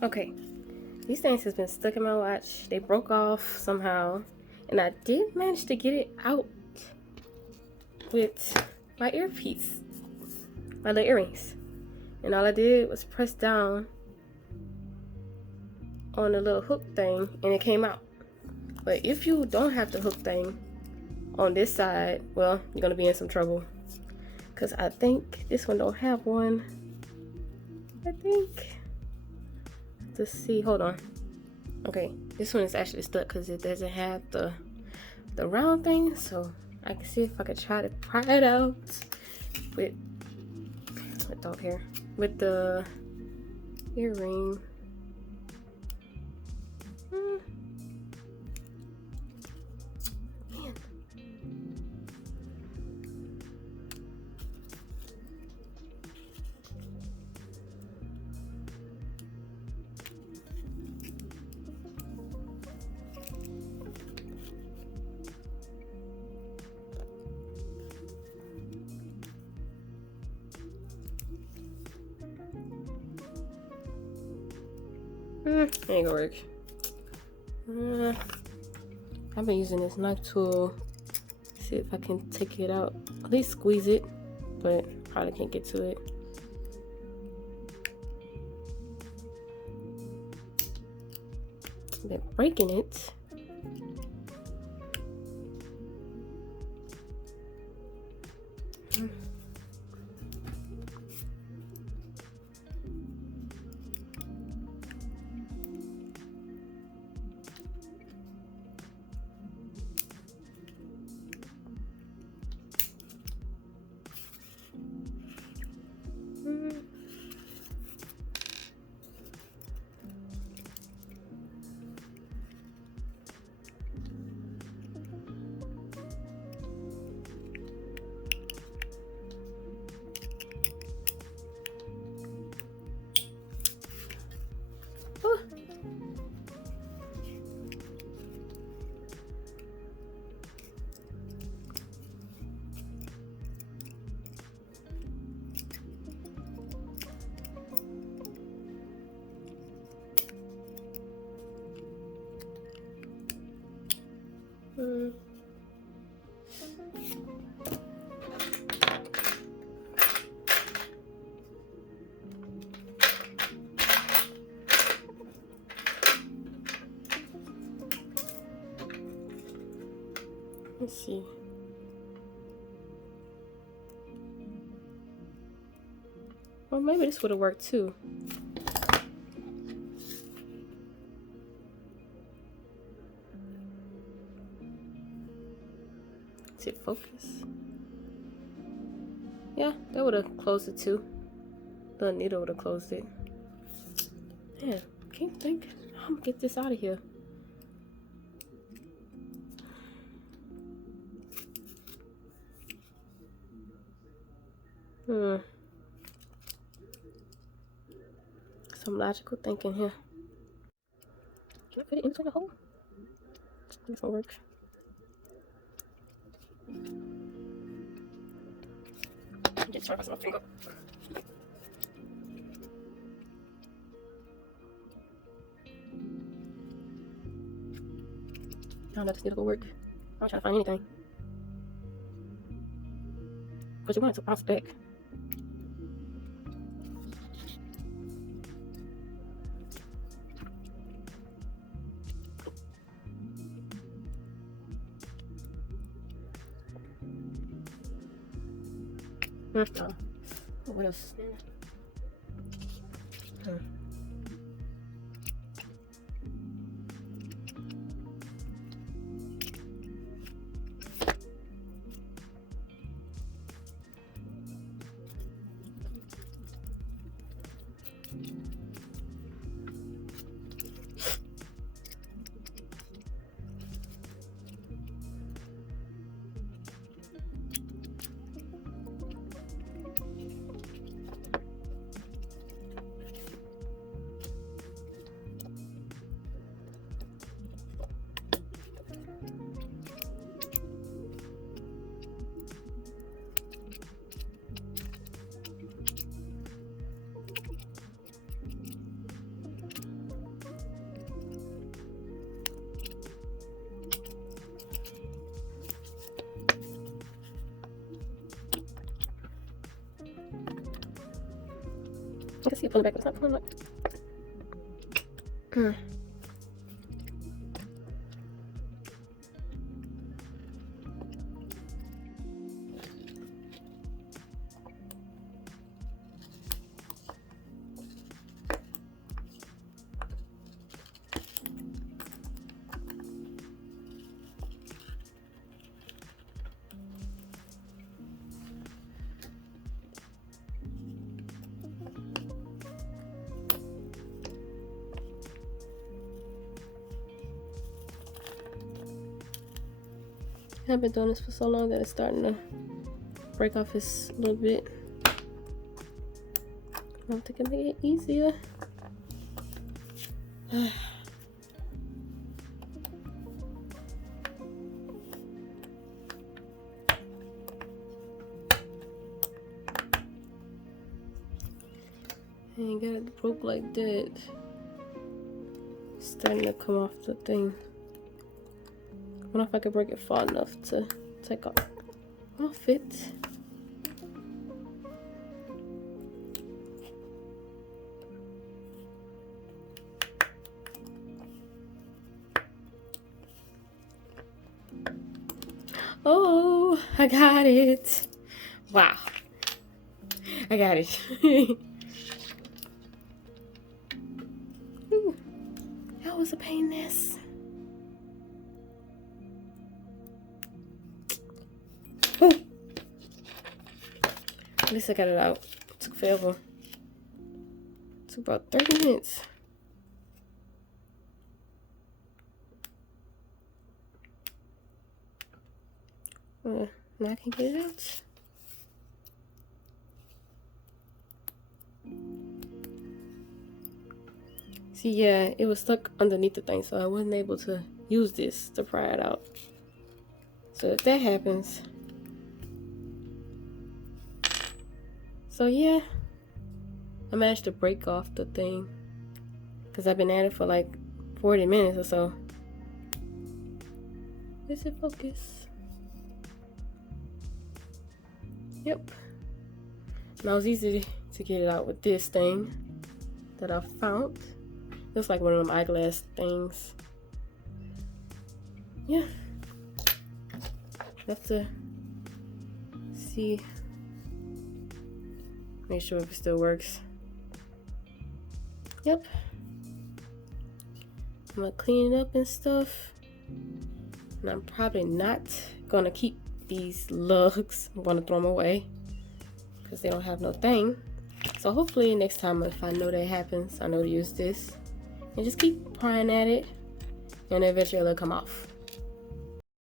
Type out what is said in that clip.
Okay, these things has been stuck in my watch. They broke off somehow, and I did manage to get it out with my earpiece, my little earrings. And all I did was press down on the little hook thing and it came out. But if you don't have the hook thing on this side, well, you're gonna be in some trouble, because I think this one don't have one. I think, let's see, hold on. Okay, this one is actually stuck because it doesn't have the round thing. So I can see if I could try to pry it out with dog hair, with the earring. Man. Ain't gonna work. I've been using this knife tool. See if I can take it out. At least squeeze it, but probably can't get to it. I've been breaking it. Let's see. Well, maybe this would have worked too. Is it focus? Yeah, that would have closed it too. The needle would have closed it. Yeah, can't think how I'm gonna get this out of here. Some logical thinking here. Can I fit it into the hole? This will work. Just try my finger. I don't know if this needle will work. I'm trying to find anything. But you want it to bounce back. What else? can see it pulling back on top. Look. I've been doing this for so long that it's starting to break off this a little bit. I don't think I can make it easier. And got it broke like that. It's starting to come off the thing. I wonder if I could break it far enough to take off it. Oh, I got it. Wow. I got it. Ooh, that was a pain in this. At least I got it out. It took forever. It took about 30 minutes. Now I can get it out. See, yeah, it was stuck underneath the thing, so I wasn't able to use this to pry it out. So if that happens, so yeah, I managed to break off the thing because I've been at it for like 40 minutes or so. Is it focus? Yep. Now it's easy to get it out with this thing that I found. Looks like one of them eyeglass things. Yeah. Have to see. Make sure if it still works. Yep. I'm gonna clean it up and stuff. And I'm probably not gonna keep these lugs. I'm gonna throw them away because they don't have no thing. So hopefully next time if I know that happens, I know to use this. And just keep prying at it and eventually it'll come off.